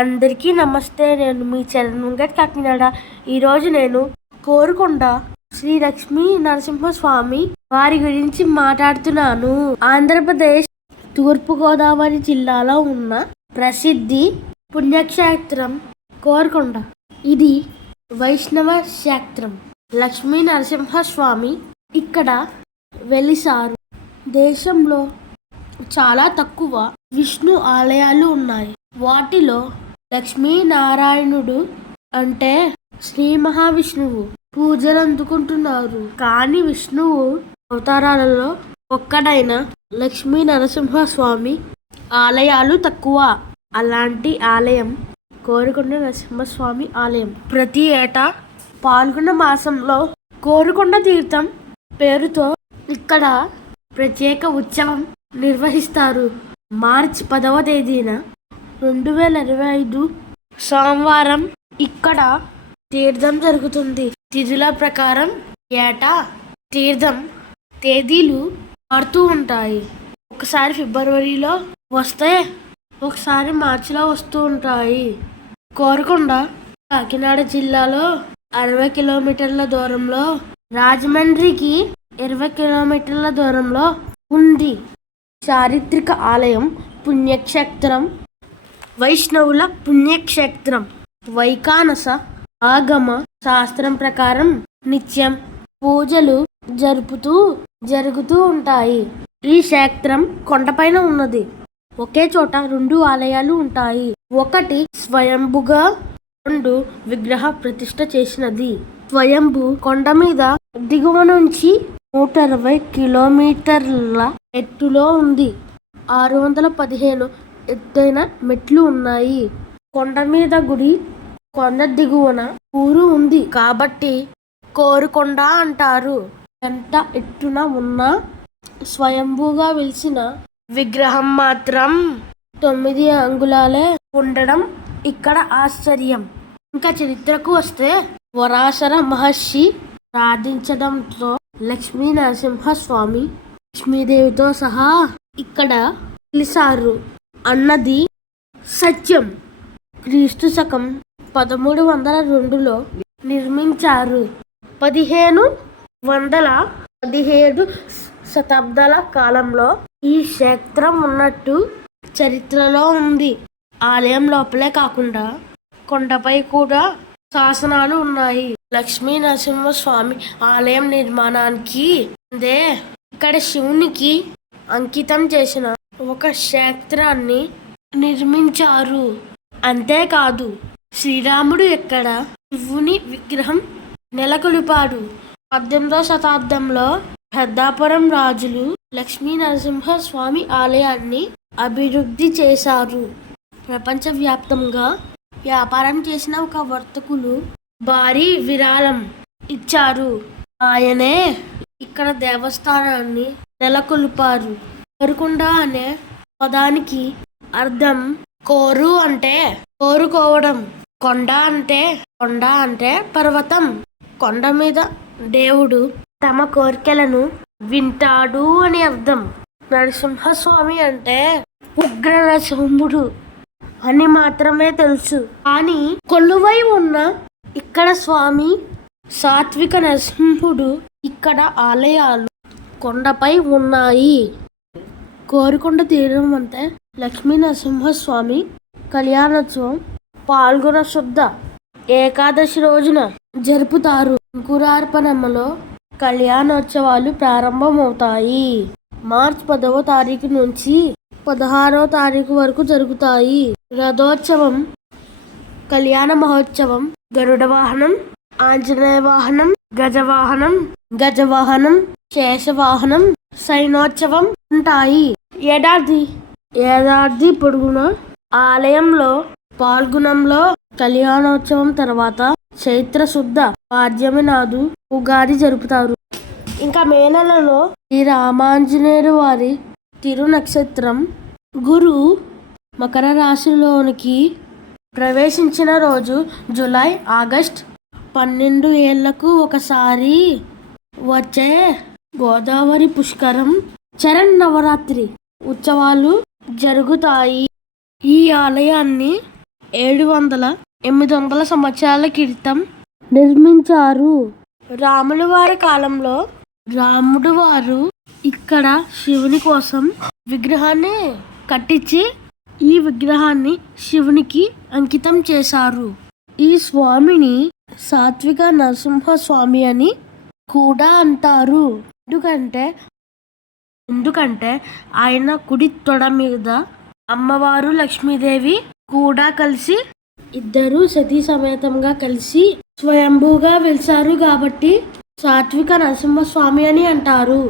అందరికీ నమస్తే. నేను మీ చరణ్ వెంకట్ కాకినాడ. ఈరోజు నేను కోరుకొండ శ్రీ లక్ష్మీ నరసింహస్వామి వారి గురించి మాట్లాడుతున్నాను. ఆంధ్రప్రదేశ్ తూర్పుగోదావరి జిల్లాలో ఉన్న ప్రసిద్ధి పుణ్యక్షేత్రం కోరుకొండ. ఇది వైష్ణవ క్షేత్రం. లక్ష్మీ నరసింహస్వామి ఇక్కడ వెలిసారు. దేశంలో చాలా తక్కువ విష్ణు ఆలయాలు ఉన్నాయి. వాటిలో లక్ష్మీనారాయణుడు అంటే శ్రీ మహావిష్ణువు పూజలు అందుకుంటున్నారు. కానీ విష్ణువు అవతారాలలో ఒక్కడైన లక్ష్మీ నరసింహస్వామి ఆలయాలు తక్కువ. అలాంటి ఆలయం కోరుకొండ నరసింహస్వామి ఆలయం. ప్రతి ఏటా పాల్గొన మాసంలో కోరుకొండ తీర్థం పేరుతో ఇక్కడ ప్రత్యేక ఉత్సవం నిర్వహిస్తారు. మార్చి 10వ తేదీన 2025 సోమవారం ఇక్కడ తీర్థం జరుగుతుంది. తిథుల ప్రకారం ఏటా తీర్థం తేదీలు మారుతూ ఉంటాయి. ఒకసారి ఫిబ్రవరిలో వస్తే ఒకసారి మార్చిలో వస్తూ ఉంటాయి. కోరుకొండ కాకినాడ జిల్లాలో 60 కిలోమీటర్ల దూరంలో, రాజమండ్రికి 20 కిలోమీటర్ల దూరంలో ఉంది. చారిత్రక ఆలయం, పుణ్యక్షేత్రం, వైష్ణవుల పుణ్యక్షేత్రం. వైకానస ఆగమ శాస్త్రం ప్రకారం నిత్యం పూజలు జరుగుతూ ఉంటాయి. ఈ క్షేత్రం కొండపైన ఉన్నది. ఒకే చోట 2 ఆలయాలు ఉంటాయి. ఒకటి స్వయంభుగా, 2 విగ్రహ ప్రతిష్ఠ చేసినది. స్వయంభు కొండ మీద దిగువ నుంచి 120 కిలోమీటర్ల ఎత్తులో ఉంది. 615 ఎత్తైన మెట్లు ఉన్నాయి. కొండ మీద గుడి, కొండ దిగువన ఊరు ఉంది కాబట్టి కోరుకొండ అంటారు. ఎంత ఎత్తున ఉన్న స్వయంభూగా వెలిసిన విగ్రహం మాత్రం 9 అంగుళాలే ఉండడం ఇక్కడ ఆశ్చర్యం. ఇంకా చరిత్రకు వస్తే పరాశర మహర్షి ప్రార్థించడంతో లక్ష్మీ నరసింహస్వామి లక్ష్మీదేవితో సహా ఇక్కడ వెలిసారు అన్నది సత్యం. క్రీస్తు శకం 1302లో నిర్మించారు. 1517 శతాబ్దాల కాలంలో ఈ క్షేత్రం ఉన్నట్టు చరిత్రలో ఉంది. ఆలయం లోపలే కాకుండా కొండపై కూడా శాసనాలు ఉన్నాయి. లక్ష్మీ నరసింహస్వామి ఆలయం నిర్మాణానికి ఇక్కడ శివునికి అంకితం చేసిన ఒక క్షేత్రాన్ని నిర్మించారు. అంతేకాదు శ్రీరాముడు ఇక్కడ శివుని విగ్రహం నెలకొల్పాడు. 18వ శతాబ్దంలో పెద్దాపురం రాజులు లక్ష్మీ నరసింహస్వామి ఆలయాన్ని అభివృద్ధి చేశారు. ప్రపంచవ్యాప్తంగా వ్యాపారం చేసిన ఒక వర్తకులు భారీ విరాళం ఇచ్చారు. ఆయనే ఇక్కడ దేవస్థానాన్ని నెలకొల్పారు. కోరుకొండ అనే పదానికి అర్థం కోరు అంటే కోరుకోవడం, కొండ అంటే పర్వతం. కొండ మీద దేవుడు తమ కోరికలను వింటాడు అని అర్థం. నరసింహస్వామి అంటే ఉగ్ర నరసింహుడు అని మాత్రమే తెలుసు. కానీ కొలువై ఉన్న ఇక్కడ స్వామి సాత్విక నరసింహుడు. ఇక్కడ ఆలయాలు కొండపై ఉన్నాయి. కోరుకొండ తీరం అంటే లక్ష్మీ నరసింహస్వామి కళ్యాణోత్సవం పాల్గొన శుద్ధ ఏకాదశి రోజున జరుపుతారు. అంకురార్పణలో కళ్యాణోత్సవాలు ప్రారంభమవుతాయి. మార్చి 10వ తారీఖు నుంచి 16వ తారీఖు వరకు జరుగుతాయి. రథోత్సవం, కళ్యాణ మహోత్సవం, గరుడ వాహనం, ఆంజనేయ వాహనం, గజవాహనం, శేషవాహనం, సైనోత్సవం ఉంటాయి. ఏడాది పొడుగున ఆలయంలో పాల్గొనంలో కళ్యాణోత్సవం తర్వాత చైత్ర శుద్ధ పాడ్యమి నాడు ఉగాది జరుపుతారు. ఇంకా మే నెలలో శ్రీ రామాంజనేయుడు వారి తిరు నక్షత్రం గురు మకర రాశిలోనికి ప్రవేశించిన రోజు. జూలై, ఆగస్ట్ 12 ఏళ్లకు ఒకసారి వచ్చే గోదావరి పుష్కరం శరన్నవరాత్రి ఉత్సవాలు జరుగుతాయి. ఈ ఆలయాన్ని 800 సంవత్సరాల క్రితం నిర్మించారు. రాముల వారి కాలంలో రాముడు వారు ఇక్కడ శివుని కోసం విగ్రహాన్ని కట్టించి ఈ విగ్రహాన్ని శివునికి అంకితం చేశారు. ఈ స్వామిని సాత్విక నరసింహ స్వామి అని కూడా అంటారు. ఎందుకంటే ఆయన కుడి తొడ మీద అమ్మవారు లక్ష్మీదేవి కూడా కలిసి ఇద్దరు సతీ సమేతంగా కలిసి స్వయంభూగా వెలిసారు కాబట్టి సాత్విక నరసింహ స్వామి అని అంటారు.